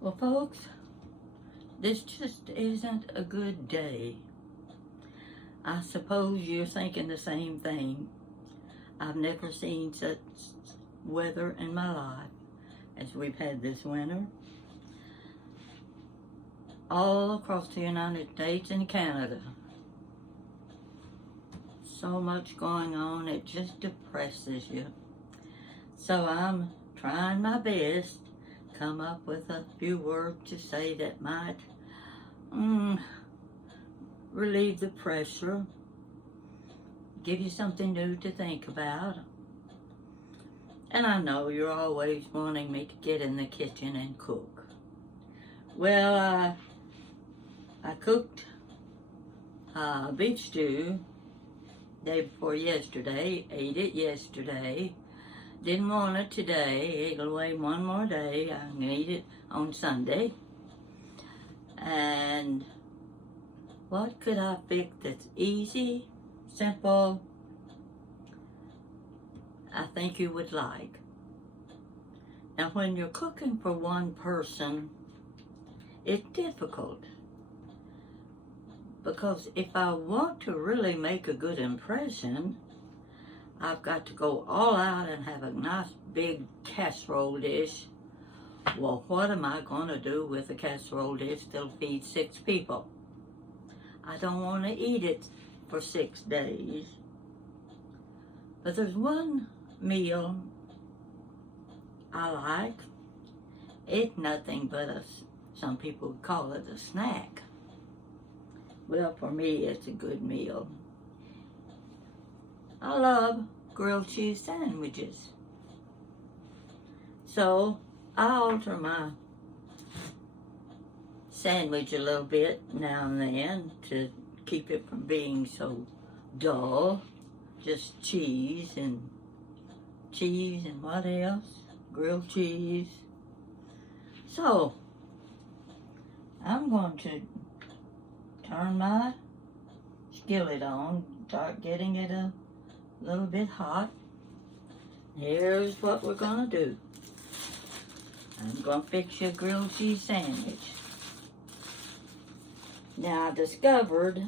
Well, folks, this just isn't a good day. I suppose you're thinking the same thing. I've never seen such weather in my life as we've had this winter. All across the United States and Canada. So much going on, it just depresses you. So I'm trying my best to come up with a few words to say that might relieve the pressure, give you something new to think about. And I know you're always wanting me to get in the kitchen and cook. Well, I cooked beef stew day before yesterday, ate it yesterday. Didn't want it today. It'll wait one more day. I can eat it on Sunday. And what could I pick that's easy, simple, I think you would like? Now, when you're cooking for one person, it's difficult. Because if I want to really make a good impression, I've got to go all out and have a nice big casserole dish. Well, what am I going to do with a casserole dish that'll feed 6 people? I don't want to eat it for 6 days. But there's one meal I like. It's nothing but some people would call it a snack. Well, for me, it's a good meal. I love grilled cheese sandwiches. So I alter my sandwich a little bit now and then to keep it from being so dull. Just cheese and what else? Grilled cheese. So I'm going to turn my skillet on, start getting it a little bit hot. Here's what we're gonna do. I'm gonna fix you a grilled cheese sandwich. Now I discovered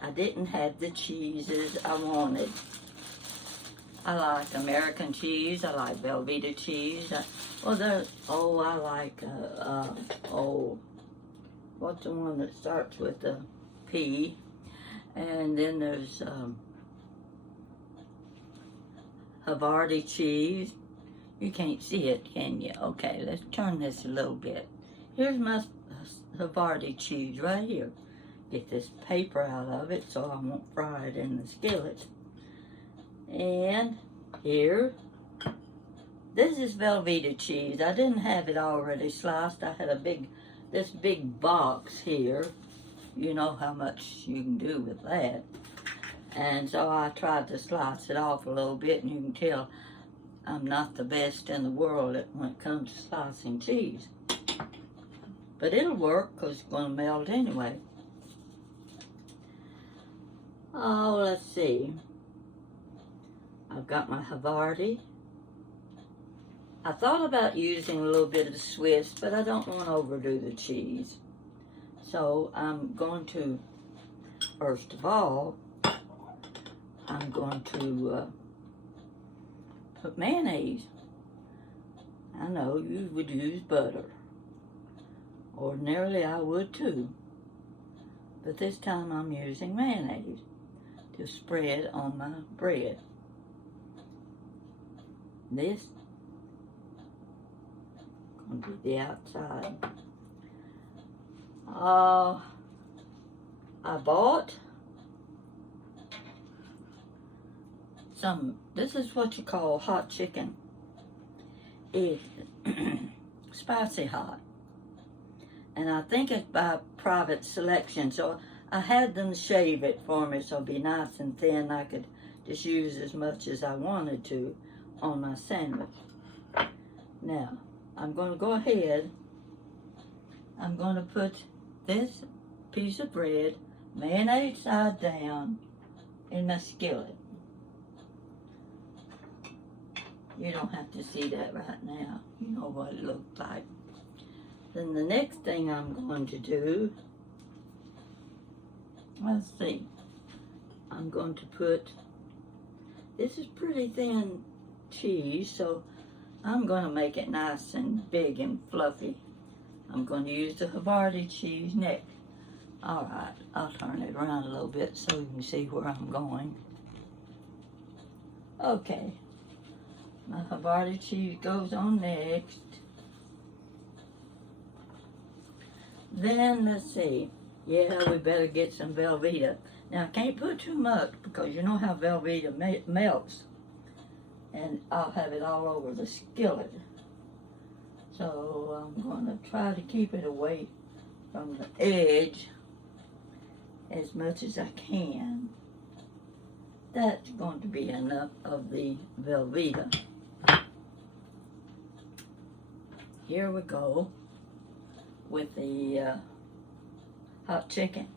I didn't have the cheeses I wanted. I like American cheese, I like Velveeta cheese. I like, what's the one that starts with the P? And then there's Havarti cheese. You can't see it, can you? Okay, let's turn this a little bit. Here's my Havarti cheese right here. Get this paper out of it so I won't fry it in the skillet. And here, this is Velveeta cheese. I didn't have it already sliced. I had this big box here. You know how much you can do with that. And so I tried to slice it off a little bit, and you can tell I'm not the best in the world when it comes to slicing cheese. But it'll work because it's going to melt anyway. Oh, let's see. I've got my Havarti. I thought about using a little bit of Swiss, but I don't want to overdo the cheese. So I'm going to, first of all, I'm going to put mayonnaise. I know you would use butter. Ordinarily I would too. But this time I'm using mayonnaise to spread on my bread. This is going to be the outside. I bought this is what you call hot chicken. It's spicy hot. And I think it's by private selection. So I had them shave it for me so it'd be nice and thin. I could just use as much as I wanted to on my sandwich. Now, I'm going to go ahead. I'm going to put this piece of bread, mayonnaise side down, in my skillet. You don't have to see that right now. You know what it looked like. Then the next thing I'm going to do, let's see, I'm going to put, this is pretty thin cheese, so I'm going to make it nice and big and fluffy. I'm going to use the Havarti cheese next. Alright, I'll turn it around a little bit so you can see where I'm going. Okay, my Havarti cheese goes on next. Then, let's see, yeah, we better get some Velveeta. Now, I can't put too much because you know how Velveeta melts. And I'll have it all over the skillet. So I'm going to try to keep it away from the edge as much as I can. That's going to be enough of the Velveeta. Here we go with the hot chicken.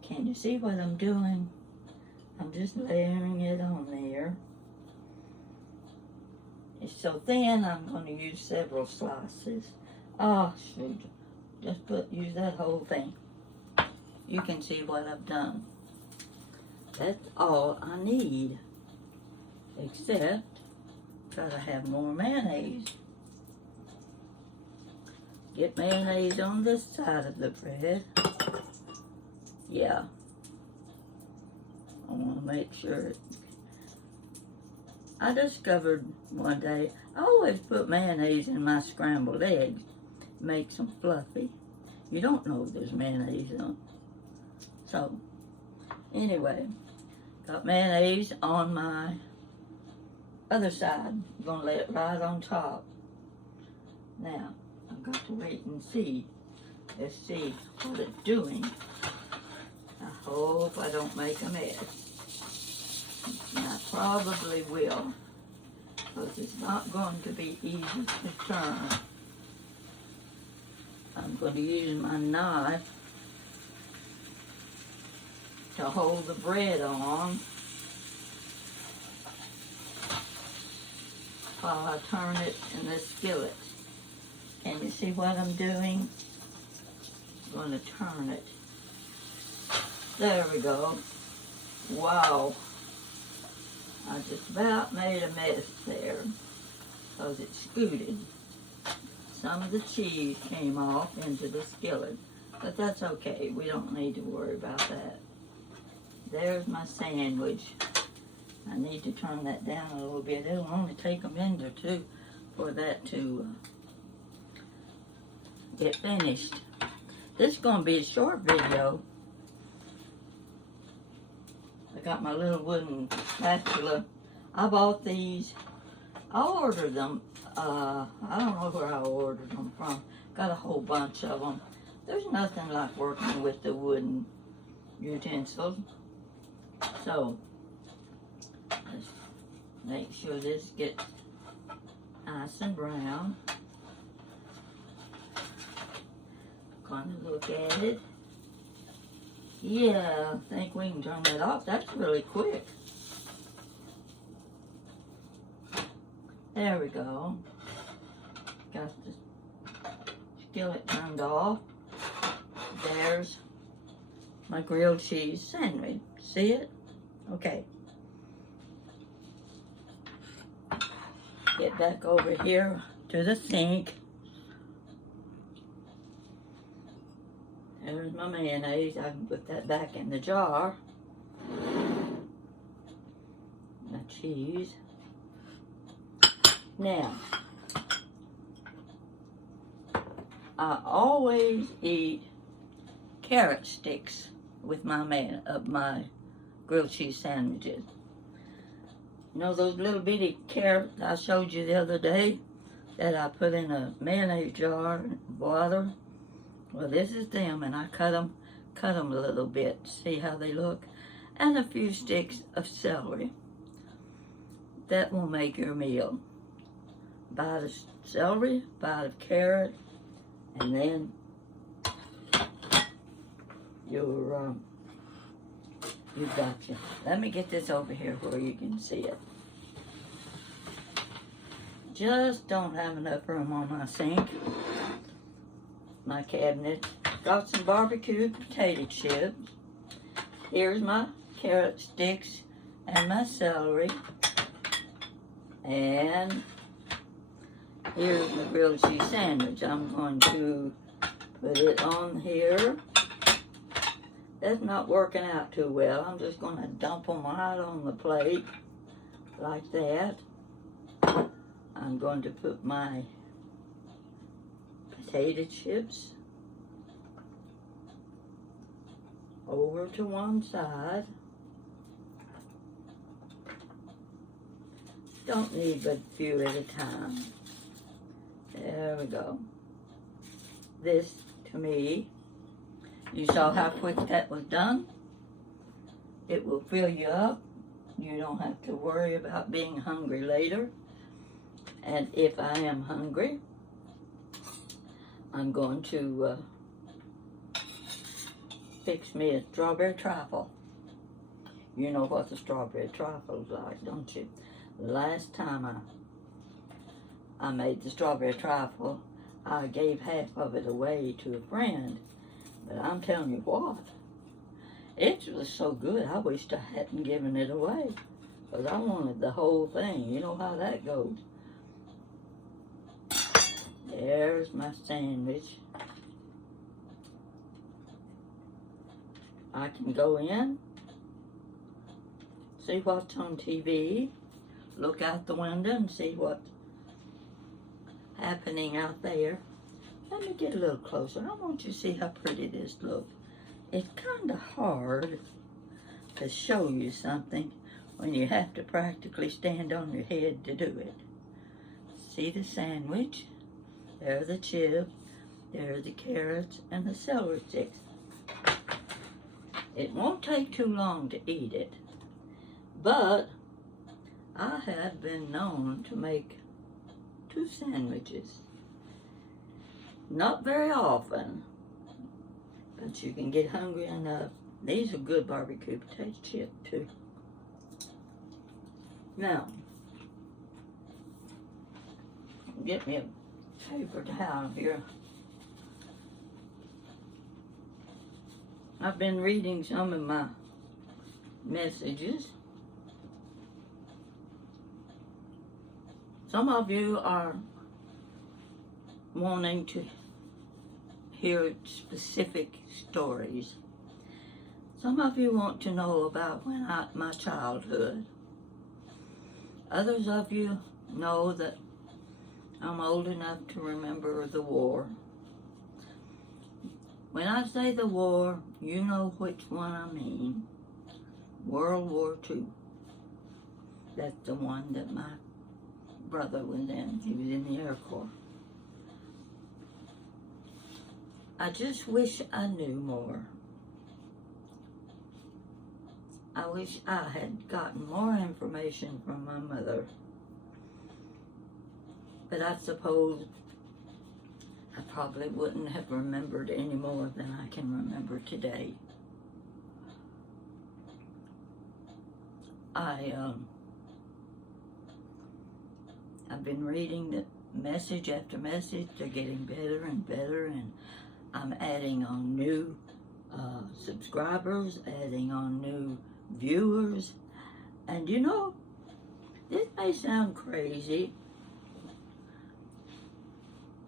Can you see what I'm doing? I'm just layering it on there. It's so thin, I'm going to use several slices. Oh, shoot. Just use that whole thing. You can see what I've done. That's all I need. Except, try to have more mayonnaise. Get mayonnaise on this side of the bread. Yeah. I want to make sure. I discovered one day, I always put mayonnaise in my scrambled eggs. Makes them fluffy. You don't know there's mayonnaise in them. So, anyway, got mayonnaise on my other side. I'm going to lay it right on top. Now, I've got to wait and see. Let's see what it's doing. I hope I don't make a mess. And I probably will, because it's not going to be easy to turn. I'm going to use my knife to hold the bread on while I turn it in the skillet. And you see what I'm doing? I'm going to turn it. There we go. Wow. I just about made a mess there because it scooted. Some of the cheese came off into the skillet, but that's okay. We don't need to worry about that. There's my sandwich. I need to turn that down a little bit. It'll only take a minute or two for that to get finished. This is going to be a short video. I got my little wooden spatula. I bought these. I ordered them. I don't know where I ordered them from. Got a whole bunch of them. There's nothing like working with the wooden utensils. So, let's make sure this gets nice and brown. Gonna look at it. Yeah, I think we can turn that off. That's really quick. There we go. Got the skillet turned off. There's my grilled cheese sandwich. See it? Okay. Get back over here to the sink. There's my mayonnaise. I can put that back in the jar. My cheese. Now, I always eat carrot sticks with my grilled cheese sandwiches. You know those little bitty carrots I showed you the other day that I put in a mayonnaise jar and water? Well, this is them, and I cut them a little bit. See how they look? And a few sticks of celery. That will make your meal. Bite of celery, bite of carrot, and then you gotcha. Let me get this over here where you can see it. just don't have enough room on my sink. My cabinet. Got some barbecued potato chips. Here's my carrot sticks and my celery. And here's my grilled cheese sandwich. I'm going to put it on here. That's not working out too well. I'm just going to dump them right on the plate like that. I'm going to put my potato chips over to one side. Don't need but a few at a time. There we go. This, to me, you saw how quick that was done? It will fill you up. You don't have to worry about being hungry later. And if I am hungry, I'm going to fix me a strawberry trifle. You know what the strawberry trifle is like, don't you? The last time I made the strawberry trifle, I gave half of it away to a friend. But I'm telling you what, it was so good, I wished I hadn't given it away. Because I wanted the whole thing. You know how that goes. There's my sandwich. I can go in, see what's on TV, look out the window and see what's happening out there. Let me get a little closer. I want you to see how pretty this looks. It's kind of hard to show you something when you have to practically stand on your head to do it. See the sandwich? There are the chips, there are the carrots, and the celery sticks. It won't take too long to eat it, but I have been known to make 2 sandwiches. Not very often, but you can get hungry enough. These are good barbecue potato chips too. Now, get me a paper towel here. I've been reading some of my messages. Some of you are wanting to hear specific stories. Some of you want to know about my childhood. Others of you know that I'm old enough to remember the war. When I say the war, you know which one I mean. World War II. That's the one that my brother was in. He was in the Air Corps. I just wish I knew more. I wish I had gotten more information from my mother. But I suppose I probably wouldn't have remembered any more than I can remember today. I've been reading the message after message. They're getting better and better, and I'm adding on new subscribers, adding on new viewers. And you know, this may sound crazy,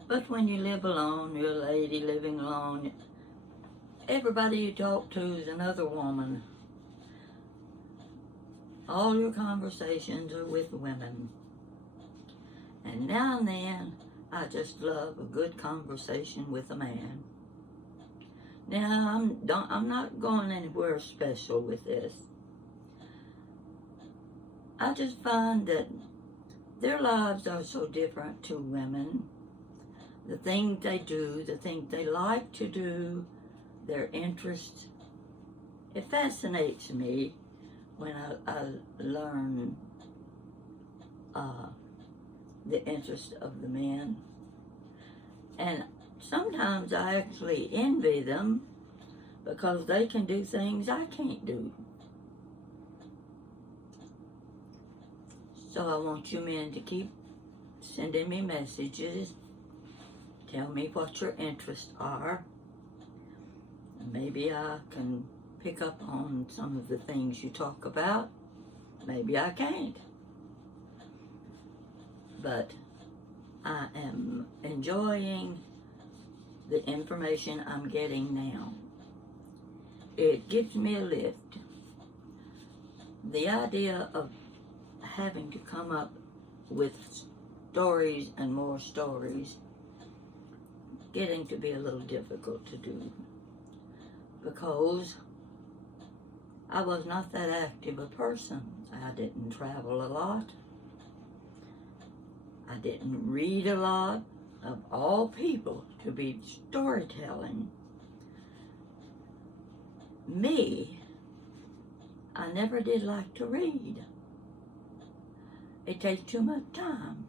but when you live alone, you're a lady living alone, everybody you talk to is another woman. All your conversations are with women. And now and then, I just love a good conversation with a man. Now, I'm not going anywhere special with this. I just find that their lives are so different to women. The things they do, the things they like to do, their interests. It fascinates me when I learn the interest of the men. And sometimes I actually envy them because they can do things I can't do. So I want you men to keep sending me messages. Tell me what your interests are. Maybe I can pick up on some of the things you talk about. Maybe I can't. But I am enjoying the information I'm getting now. It gives me a lift. The idea of having to come up with stories and more stories getting to be a little difficult to do, because I was not that active a person. I didn't travel a lot. I didn't read a lot. Of all people to be storytelling. Me, I never did like to read. It takes too much time.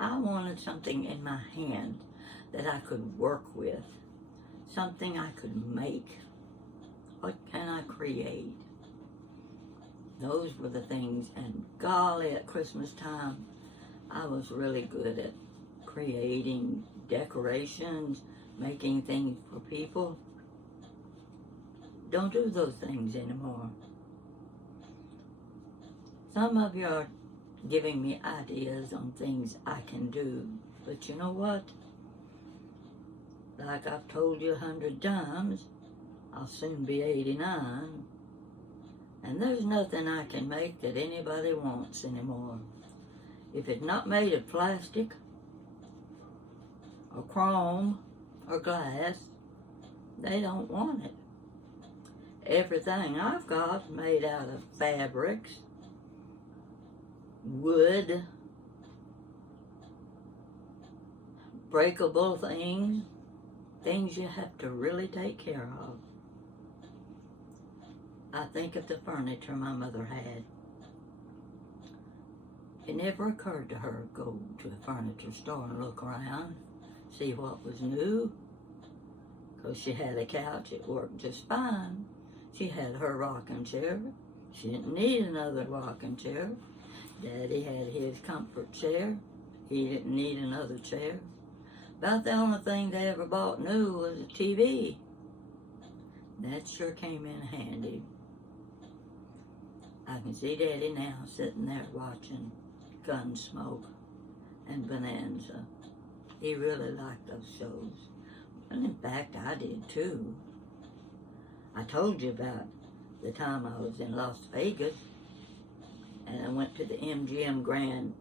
I wanted something in my hand that I could work with, something I could make. What can I create? Those were the things, and golly, at Christmas time, I was really good at creating decorations, making things for people. Don't do those things anymore. Some of you are giving me ideas on things I can do, but you know what? Like I've told you 100 times, I'll soon be 89, and there's nothing I can make that anybody wants anymore. If it's not made of plastic, or chrome, or glass, they don't want it. Everything I've got made out of fabrics, wood, breakable things, things you have to really take care of. I think of the furniture my mother had. It never occurred to her to go to a furniture store and look around, see what was new, because she had a couch, it worked just fine. She had her rocking chair. She didn't need another rocking chair. Daddy had his comfort chair. He didn't need another chair. About the only thing they ever bought new was a TV. That sure came in handy. I can see Daddy now sitting there watching Gunsmoke and Bonanza. He really liked those shows. And in fact, I did too. I told you about the time I was in Las Vegas and I went to the MGM Grand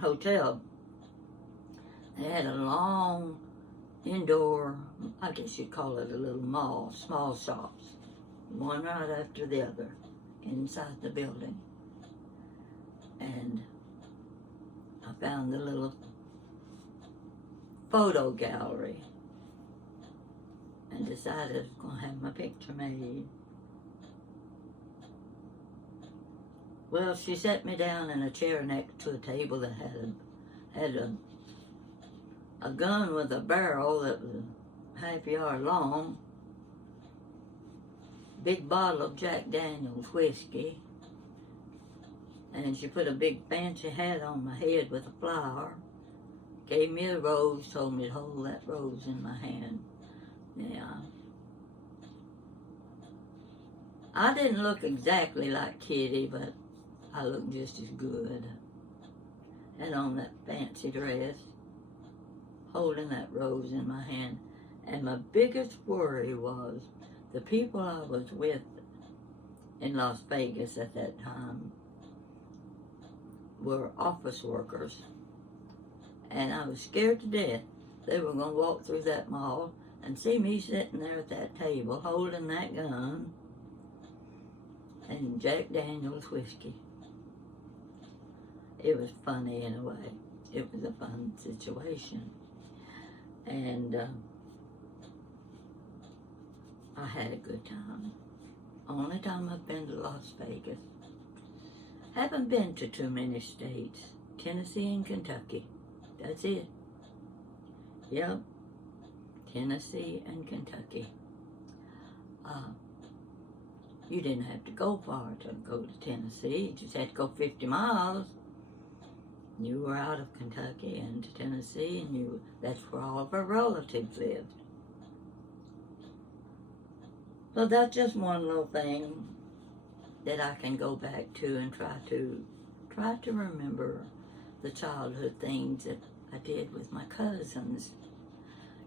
Hotel. They had a long indoor, I guess you'd call it a little mall, small shops, one right after the other inside the building. And I found the little photo gallery and decided I was going to have my picture made. Well, she set me down in a chair next to a table that had a gun with a barrel that was half a yard long, big bottle of Jack Daniel's whiskey, and she put a big fancy hat on my head with a flower, gave me a rose, told me to hold that rose in my hand. Yeah. I didn't look exactly like Kitty, but I looked just as good. Had on that fancy dress, holding that rose in my hand. And my biggest worry was the people I was with in Las Vegas at that time were office workers. And I was scared to death they were going to walk through that mall and see me sitting there at that table holding that gun and Jack Daniel's whiskey. It was funny in a way. It was a fun situation. And I had a good time. Only time I've been to Las Vegas. Haven't been to too many states. Tennessee and Kentucky. That's it. Yep. Tennessee and Kentucky. You didn't have to go far to go to Tennessee. You just had to go 50 miles. You were out of Kentucky into Tennessee, and that's where all of our relatives lived. So that's just one little thing that I can go back to and try to remember the childhood things that I did with my cousins.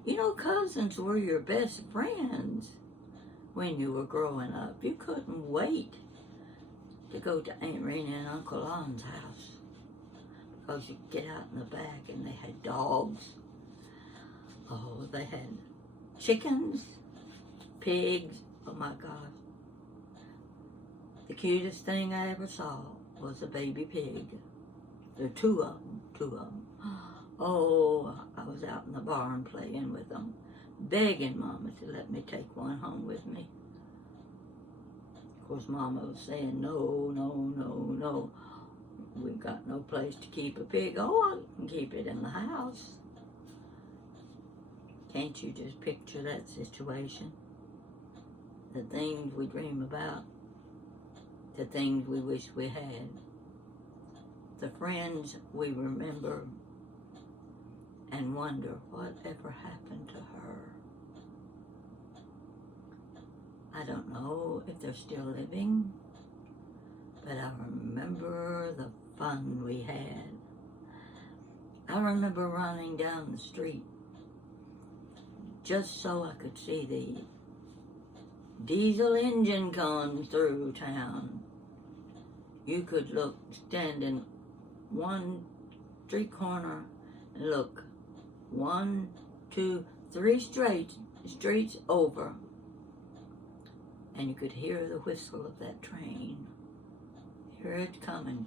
You know, cousins were your best friends when you were growing up. You couldn't wait to go to Aunt Rena and Uncle Lon's house because you could get out in the back and they had dogs. Oh, they had chickens, pigs. Oh my God. The cutest thing I ever saw was a baby pig. There were two of them. Oh, I was out in the barn playing with them, begging Mama to let me take one home with me. Of course, Mama was saying, no, no, no, no. We've got no place to keep a pig. Oh, I can keep it in the house. Can't you just picture that situation? The things we dream about, the things we wish we had, the friends we remember and wonder whatever happened to her. I don't know if they're still living, but I remember the fun we had. I remember running down the street just so I could see the diesel engine come through town. You could look, stand in one street corner and look 1, 2, 3 streets over, and you could hear the whistle of that train. Hear it coming.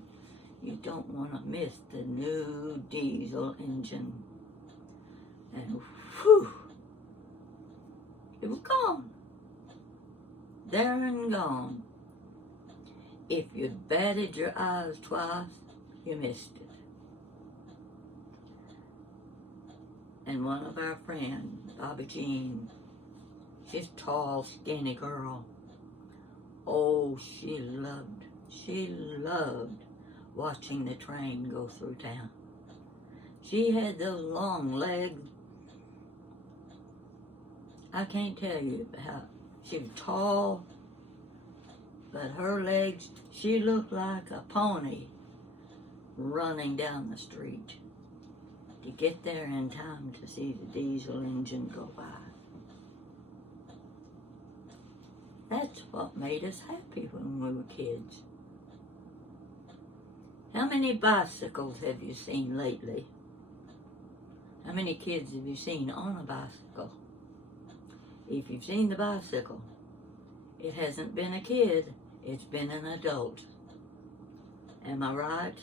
You don't want to miss the new diesel engine. And whew, it was gone. There and gone. If you batted your eyes twice, you missed it. And one of our friends, Bobby Jean, she's a tall, skinny girl. Oh, she loved watching the train go through town. She had those long legs. I can't tell you how. She was tall, but her legs, she looked like a pony running down the street to get there in time to see the diesel engine go by. That's what made us happy when we were kids. How many bicycles have you seen lately? How many kids have you seen on a bicycle? If you've seen the bicycle, it hasn't been a kid, it's been an adult. Am I right?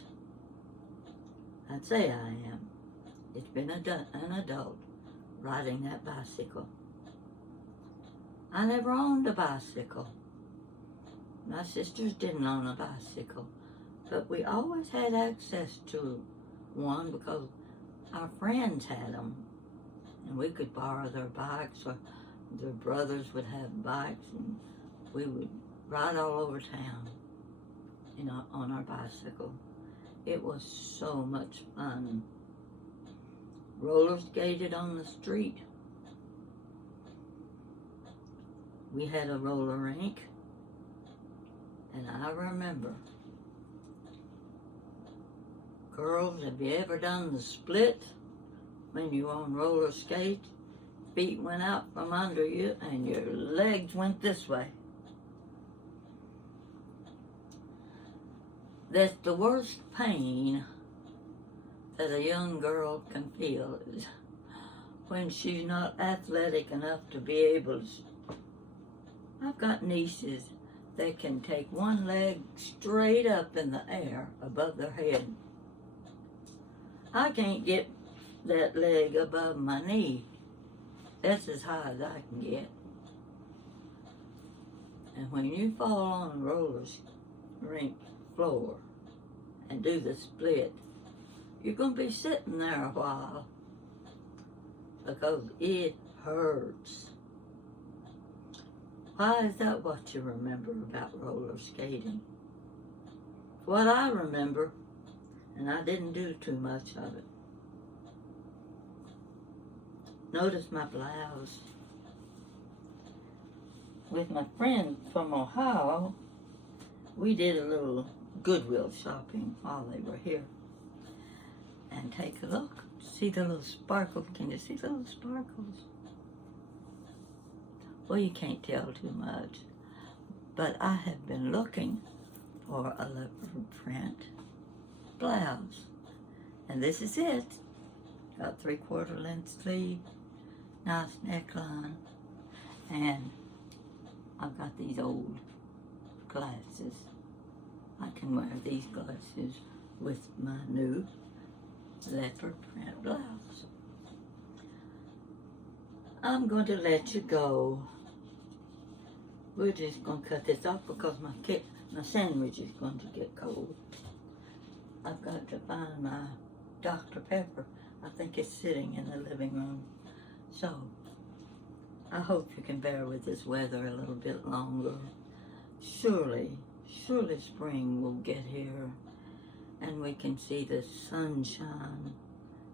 I'd say I am. It's been an adult riding that bicycle. I never owned a bicycle. My sisters didn't own a bicycle, but we always had access to one because our friends had them, and we could borrow their bikes, or their brothers would have bikes, and we would ride all over town, on our bicycle. It was so much fun. Roller skated on the street. We had a roller rink, and I remember, girls, have you ever done the split when you were on roller skates? Feet went out from under you and your legs went this way. That's the worst pain that a young girl can feel, is when she's not athletic enough to be able to. I've got nieces that can take one leg straight up in the air above their head. I can't get that leg above my knee. That's as high as I can get. And when you fall on a roller rink floor and do the split, you're going to be sitting there a while because it hurts. Why is that what you remember about roller skating? What I remember, and I didn't do too much of it. Notice my blouse. With my friend from Ohio, we did a little Goodwill shopping while they were here. And take a look. See the little sparkles? Can you see the little sparkles? Well, you can't tell too much. But I have been looking for a leopard print blouse. And this is it. Got 3/4 length sleeve, nice neckline, and I've got these old glasses. I can wear these glasses with my new leopard print blouse. I'm going to let you go. We're just going to cut this off because my sandwich is going to get cold. I've got to find my Dr. Pepper. I think it's sitting in the living room. So, I hope you can bear with this weather a little bit longer. Surely spring will get here and we can see the sunshine,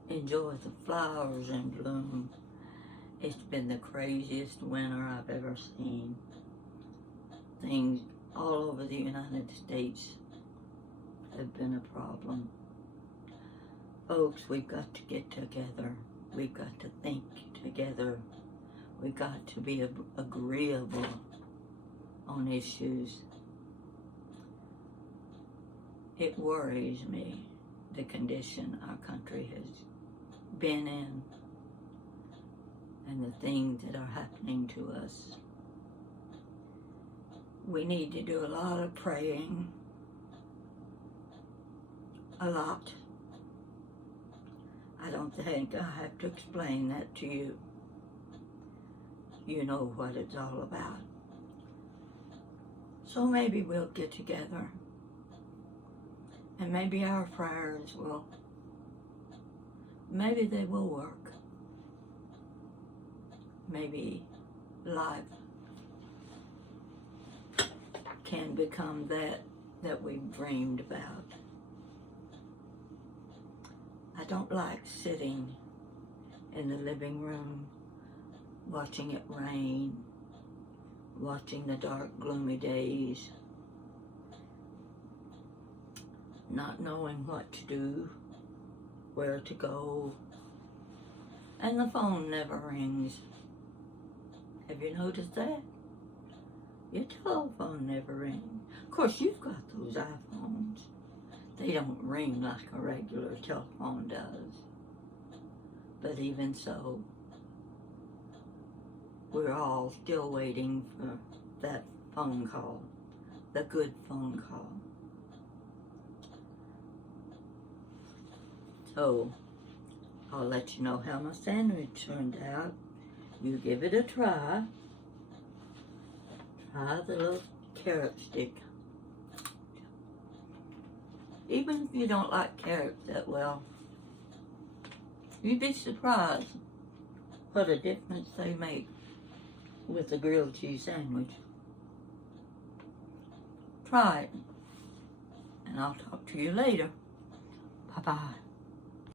enjoy the flowers in bloom. It's been the craziest winter I've ever seen. Things all over the United States have been a problem. Folks, we've got to get together. We've got to think together. We've got to be agreeable on issues. It worries me, the condition our country has been in and the things that are happening to us. We need to do a lot of praying. A lot. I don't think I have to explain that to you. You know what it's all about. So maybe we'll get together. And maybe our prayers will, maybe they will work. Maybe life can become that we've dreamed about. I don't like sitting in the living room, watching it rain, watching the dark, gloomy days, not knowing what to do, where to go, and the phone never rings. Have you noticed that? Your telephone never rings. Of course, you've got those iPhones. They don't ring like a regular telephone does. But even so, we're all still waiting for that phone call, the good phone call. So, I'll let you know how my sandwich turned out. You give it a try. Try the little carrot stick. Even if you don't like carrots that well, you'd be surprised what a difference they make with a grilled cheese sandwich. Try it, and I'll talk to you later. Bye-bye.